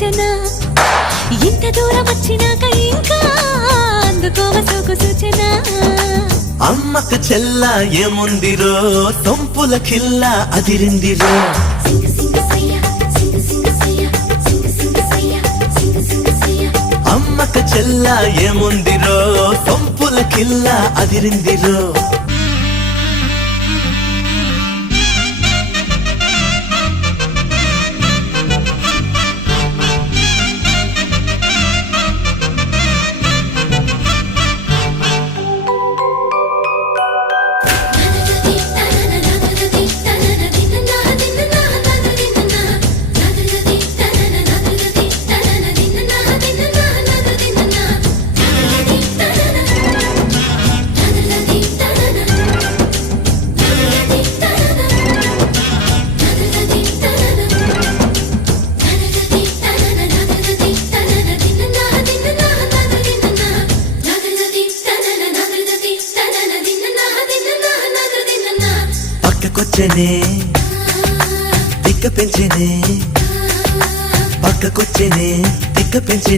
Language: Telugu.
సూచన ఇంత దూరం వచ్చినాక ఇంకా అందుకోవ సోకు సూచన అమ్మక చెల్ల ఏముందిరో సొంపుల కిల్ల అదిరిందిరో అమ్మక చెల్ల ఏముందిరో సొంపుల కిల్ల అదిరిందిరో పక్కకొచ్చనే తిక్క పెంచనే పక్కకొచ్చనే తిక్క పెంచే